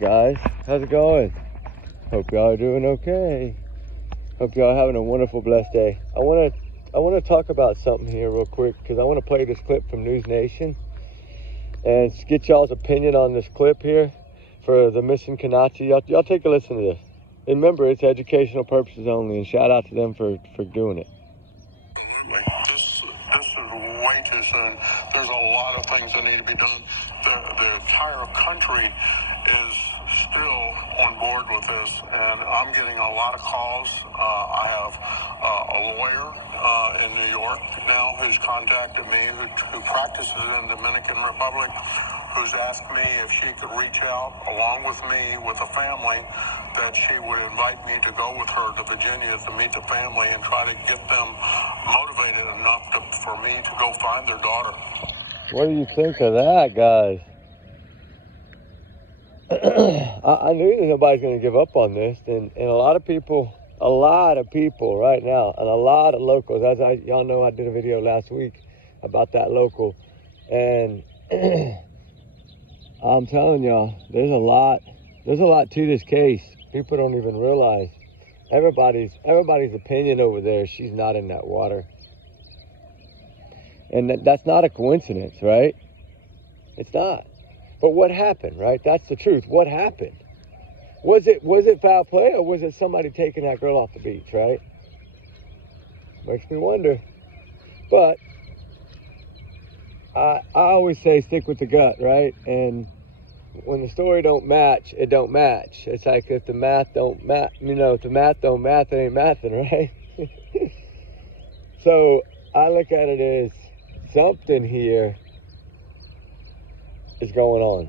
Guys, how's it going? Hope y'all are doing okay. Hope y'all are having a wonderful, blessed day. I want to talk about something here real quick because I want to play this clip from News Nation and get y'all's opinion on this clip here for the missing Konanki. Y'all take a listen to this. And remember, it's educational purposes only, and shout out to them for doing it. This is way too soon. There's a lot of things that need to be done. The entire country is still on board with this, and I'm getting a lot of calls. I have a lawyer in New York now who's contacted me, who practices in the Dominican Republic, who's asked me if she could reach out along with me with a family, that she would invite me to go with her to Virginia to meet the family and try to get them motivated enough for me to go find their daughter. What do you think of that, guys? I knew that nobody's going to give up on this, and a lot of people right now, and a lot of locals, y'all know, I did a video last week about that local, and I'm telling y'all, there's a lot to this case. People don't even realize. Everybody's opinion over there, she's not in that water. And that's not a coincidence, right? It's not. But what happened, right? That's the truth. What happened? Was it foul play, or was it somebody taking that girl off the beach, right? Makes me wonder. But I always say stick with the gut, right? And when the story don't match, it don't match. It's like if the math don't match, if the math don't math, it ain't mathing, right? So I look at it as something here is going on.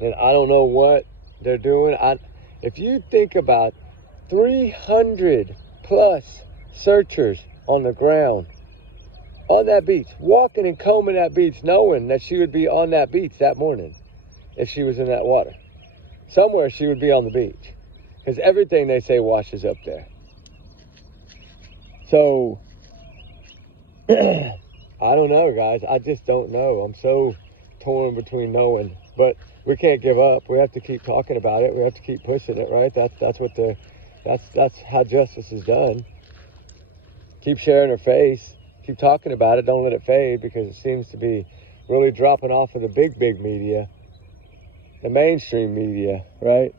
And I don't know what they're doing. If you think about 300 plus searchers on the ground, on that beach, walking and combing that beach, knowing that she would be on that beach that morning if she was in that water. Somewhere she would be on the beach, because everything they say washes up there. So, I don't know, guys. I just don't know. I'm so torn between knowing, but we can't give up. We have to keep talking about it. We have to keep pushing it, right? That's how justice is done. Keep sharing her face. Keep talking about it. Don't let it fade, because it seems to be really dropping off of the big media, the mainstream media, right?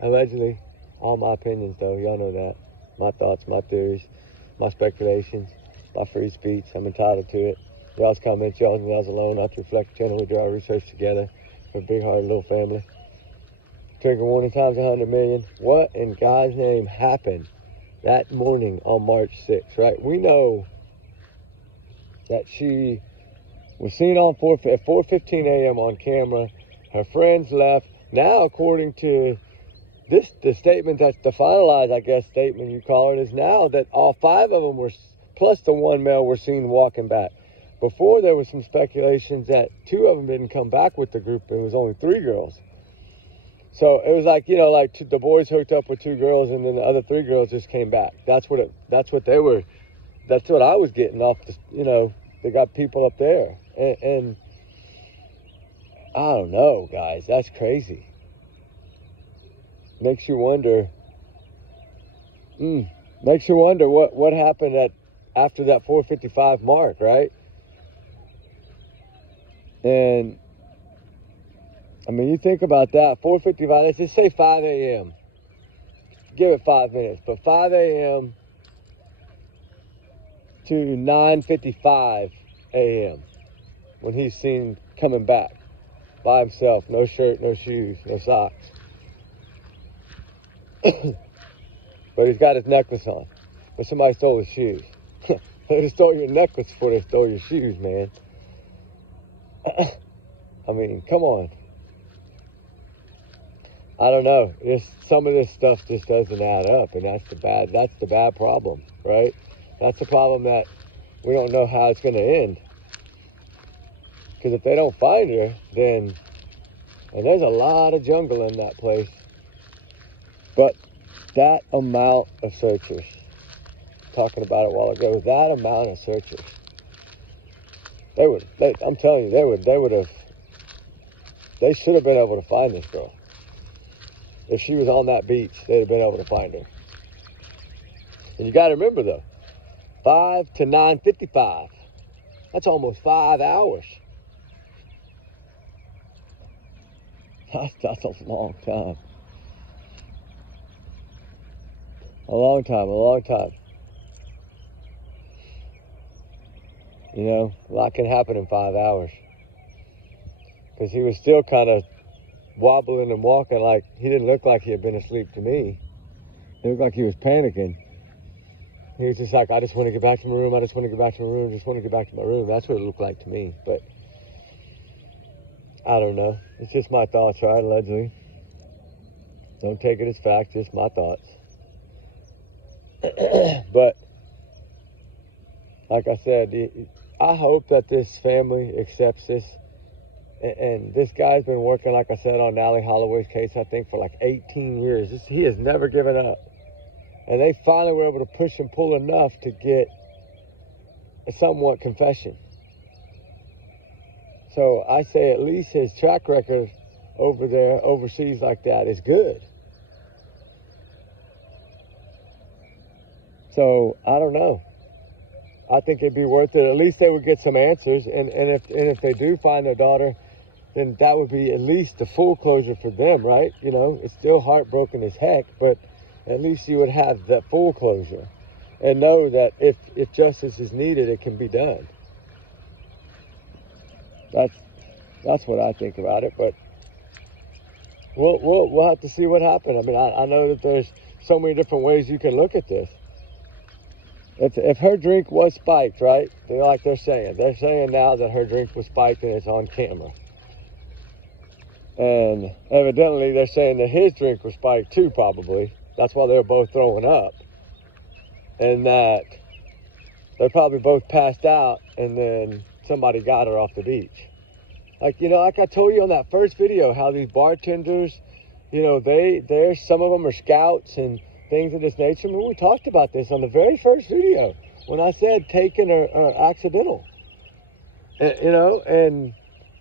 Allegedly, all my opinions, though. Y'all know that. My thoughts, my theories, my speculations, my free speech. I'm entitled to it. Y'all's comments, y'all's alone. Not to reflect the channel. We do our research together. We're a big-hearted little family. Trigger warning times 100 million. What in God's name happened that morning on March 6th, right? We know that she was seen on at 4:15 a.m. on camera. Her friends left. Now, according to the statement that's the finalized, I guess, statement you call it, is now that all 5 of them were, plus the 1 male, were seen walking back. Before, there was some speculations that 2 of them didn't come back with the group. It was only 3 girls. So it was like, the boys hooked up with 2 girls, and then the other 3 girls just came back. That's what I was getting off the, they got people up there. And I don't know, guys, that's crazy. Makes you wonder what happened after that 4:55 mark, right? And I mean, you think about that, 4:55, let's just say 5 a.m. Give it 5 minutes, but 5 a.m. to 9:55 a.m. when he's seen coming back by himself, no shirt, no shoes, no socks. But he's got his necklace on. But somebody stole his shoes. They stole your necklace before they stole your shoes, man. I mean, come on. I don't know. Some of this stuff just doesn't add up, and that's the bad problem, right? That's the problem, that we don't know how it's going to end. Because if they don't find her, and there's a lot of jungle in that place, but that amount of searchers, talking about it a while ago, that amount of searchers, I'm telling you, they would have They should have been able to find this girl. If she was on that beach, they'd have been able to find her. And you got to remember, though, 5 to 9:55. That's almost 5 hours. That's a long time. A long time. You know, a lot can happen in 5 hours. Because he was still kind of wobbling and walking like, he didn't look like he had been asleep to me. It looked like he was panicking. He was just like, I just want to get back to my room. Just want to get back to my room. That's what it looked like to me. But I don't know. It's just my thoughts, right? Allegedly. Don't take it as fact, just my thoughts. But like I said, I hope that this family accepts this. And this guy's been working, like I said, on Allie Holloway's case, I think, for like 18 years. He has never given up. And they finally were able to push and pull enough to get a somewhat confession. So I say at least his track record over there, overseas like that, is good. So I don't know. I think it'd be worth it. At least they would get some answers. And if they do find their daughter, then that would be at least the full closure for them, right? You know, it's still heartbroken as heck, but at least you would have that full closure and know that if justice is needed, it can be done. That's what I think about it, but we'll have to see what happens. I mean, I know that there's so many different ways you can look at this. If her drink was spiked, right? They're saying now that her drink was spiked and it's on camera. And evidently they're saying that his drink was spiked too, probably. That's why they were both throwing up. And that they probably both passed out and then somebody got her off the beach. Like, you know, like I told you on that first video, how these bartenders, you know, some of them are scouts and things of this nature. I mean, we talked about this on the very first video when I said taken or accidental. And, you know, and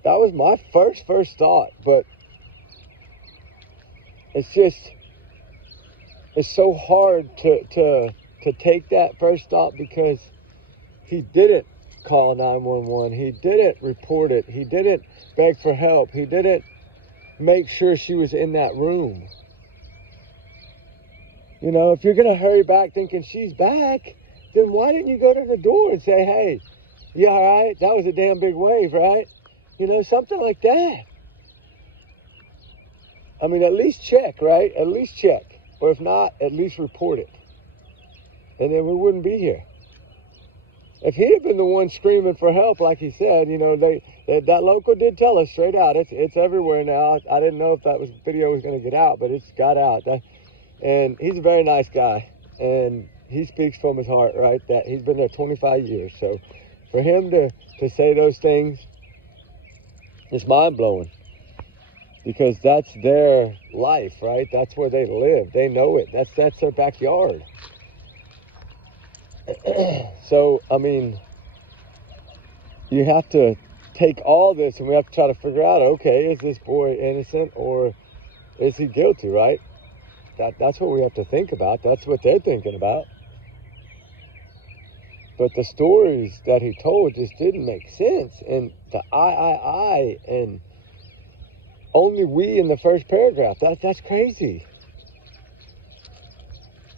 that was my first thought. But it's so hard to take that first thought because he didn't call 911. He didn't report it. He didn't beg for help. He didn't make sure she was in that room. You know, if you're going to hurry back thinking she's back, then why didn't you go to the door and say, hey, you all right? That was a damn big wave, right? You know, something like that. I mean, at least check, right? At least check. Or if not, at least report it. And then we wouldn't be here. If he had been the one screaming for help, like he said, you know, that local did tell us straight out. It's everywhere now. I didn't know if that video was going to get out, but it's got out. And he's a very nice guy. And he speaks from his heart, right? That he's been there 25 years. So for him to say those things, it's mind-blowing. Because that's their life, right? That's where they live. They know it. That's their backyard. So, I mean, you have to take all this and we have to try to figure out, okay, is this boy innocent or is he guilty, right? That's what we have to think about. That's what they're thinking about. But the stories that he told just didn't make sense. And the I, and only we in the first paragraph. That's crazy.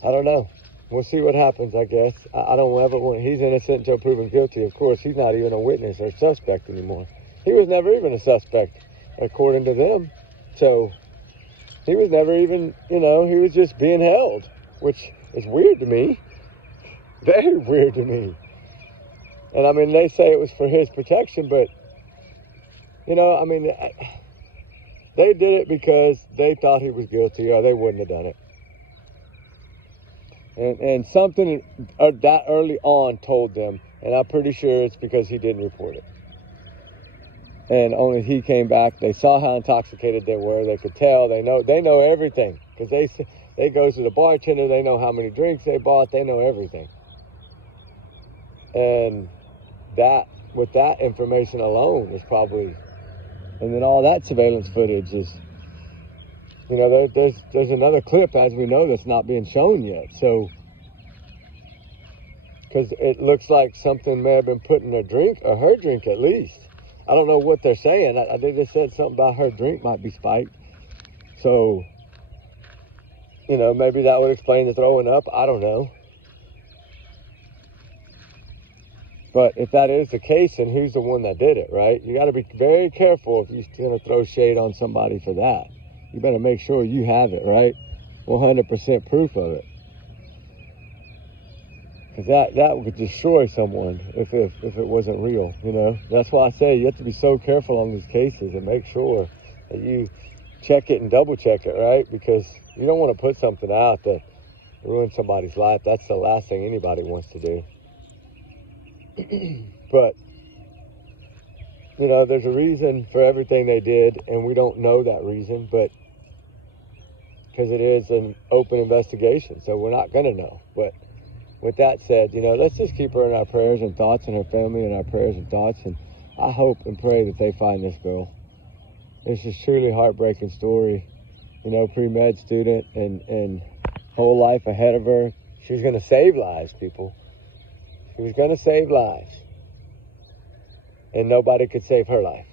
I don't know. We'll see what happens, I guess. I don't ever want... He's innocent until proven guilty. Of course, he's not even a witness or suspect anymore. He was never even a suspect, according to them. So, he was never even, you know, he was just being held, which is weird to me. Very weird to me. And, I mean, they say it was for his protection, but, you know, I mean, they did it because they thought he was guilty or they wouldn't have done it. And something that early on told them, and I'm pretty sure it's because he didn't report it. And only he came back. They saw how intoxicated they were. They could tell. They know everything because they go to the bartender. They know how many drinks they bought. They know everything. And that with that information alone is probably And then all that surveillance footage is, you know, there's another clip, as we know, that's not being shown yet. So, because it looks like something may have been put in her drink, or her drink at least. I don't know what they're saying. They just said something about her drink might be spiked. So, you know, maybe that would explain the throwing up. I don't know. But if that is the case, then who's the one that did it, right? You got to be very careful if you're going to throw shade on somebody for that. You better make sure you have it, right? 100% proof of it. Because that would destroy someone if it wasn't real, you know? That's why I say you have to be so careful on these cases and make sure that you check it and double check it, right? Because you don't want to put something out that ruins somebody's life. That's the last thing anybody wants to do. But, you know, there's a reason for everything they did, and we don't know that reason, but because it is an open investigation, so we're not going to know. But with that said, you know, let's just keep her in our prayers and thoughts, and her family in our prayers and thoughts, and I hope and pray that they find this girl. This is truly a heartbreaking story. You know, pre-med student and whole life ahead of her. She's going to save lives, people. She was going to save lives. And nobody could save her life.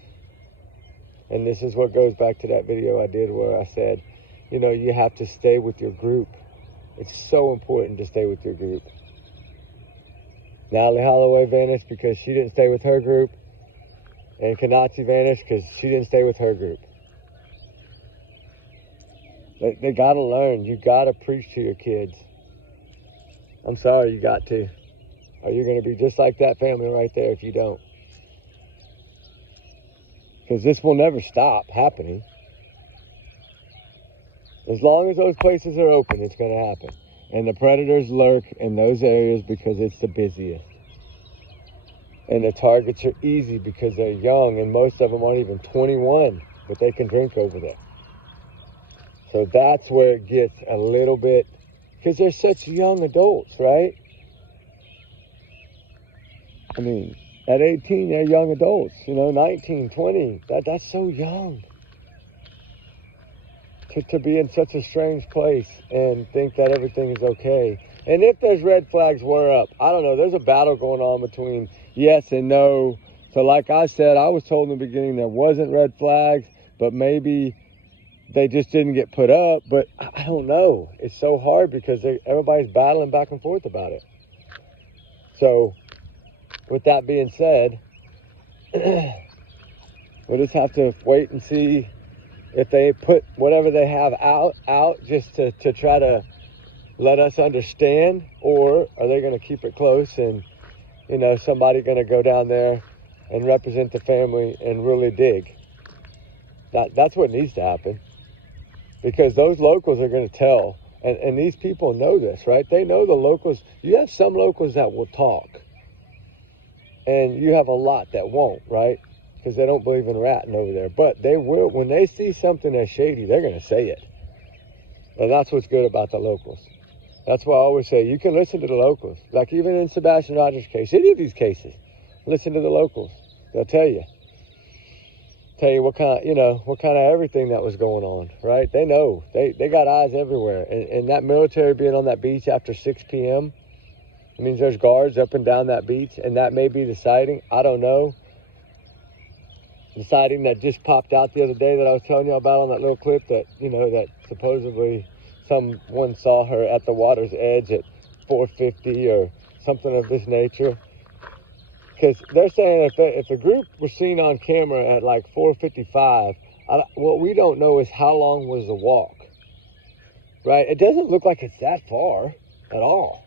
And this is what goes back to that video I did where I said, you know, you have to stay with your group. It's so important to stay with your group. Natalie Holloway vanished because she didn't stay with her group. And Konanki vanished because she didn't stay with her group. They got to learn. You got to preach to your kids. I'm sorry, you got to. Or you're going to be just like that family right there if you don't. Because this will never stop happening. As long as those places are open, it's going to happen. And the predators lurk in those areas because it's the busiest. And the targets are easy because they're young, and most of them aren't even 21, but they can drink over there. So that's where it gets a little bit, because they're such young adults, right? I mean, at 18, they're young adults, you know, 19, 20. That's so young. To be in such a strange place and think that everything is okay. And if there's red flags, we're up. I don't know. There's a battle going on between yes and no. So like I said, I was told in the beginning there wasn't red flags, but maybe they just didn't get put up. But I don't know. It's so hard because everybody's battling back and forth about it. So with that being said, we'll just have to wait and see if they put whatever they have out just to try to let us understand, or are they going to keep it close and, you know, somebody going to go down there and represent the family and really dig? That's what needs to happen, because those locals are going to tell, and these people know this, right? They know the locals. You have some locals that will talk, and you have a lot that won't, right? Because they don't believe in ratting over there. But they will, when they see something that's shady, they're going to say it. And that's what's good about the locals. That's why I always say, you can listen to the locals. Like even in Sebastian Rogers' case, any of these cases, listen to the locals. They'll tell you what kind of everything that was going on, right? They know. They got eyes everywhere. And that military being on that beach after 6 p.m., it means there's guards up and down that beach, and that may be the sighting. I don't know. The sighting that just popped out the other day that I was telling you about on that little clip that, you know, that supposedly someone saw her at the water's edge at 4:50 or something of this nature. Because they're saying if the group was seen on camera at like 4:55, what we don't know is how long was the walk, right? It doesn't look like it's that far at all,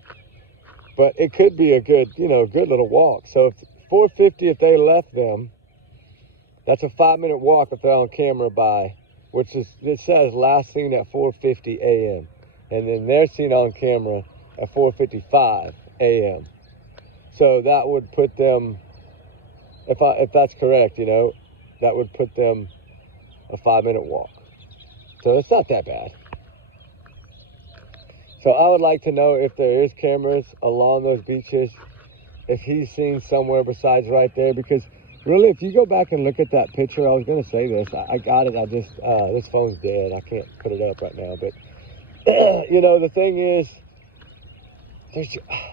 but it could be a good little walk. So if 4:50, if they left them, that's a 5-minute walk if they're on camera by, it says last seen at 4:50 a.m. And then they're seen on camera at 4:55 a.m. So that would put them, if that's correct, you know, that would put them a 5-minute walk. So it's not that bad. So I would like to know if there is cameras along those beaches, if he's seen somewhere besides right there, because Really, if you go back and look at that picture, I was going to say this. I got it. I just, this phone's dead. I can't put it up right now. But, you know, the thing is,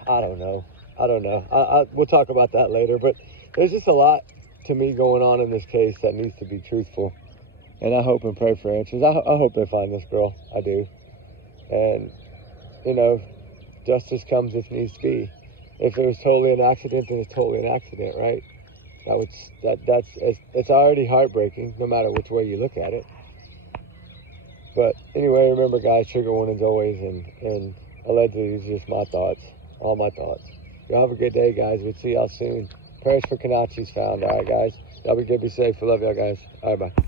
I don't know. We'll talk about that later. But there's just a lot to me going on in this case that needs to be truthful. And I hope and pray for answers. I hope they find this girl. I do. And, you know, justice comes if needs to be. If it was totally an accident, then it's totally an accident, right? It's already heartbreaking, no matter which way you look at it. But anyway, remember, guys, trigger warnings always, and allegedly, these are just my thoughts, all my thoughts. Y'all have a good day, guys. We'll see y'all soon. Prayers for Konanki's found. All right, guys. Y'all be good, be safe. I love y'all, guys. All right, bye.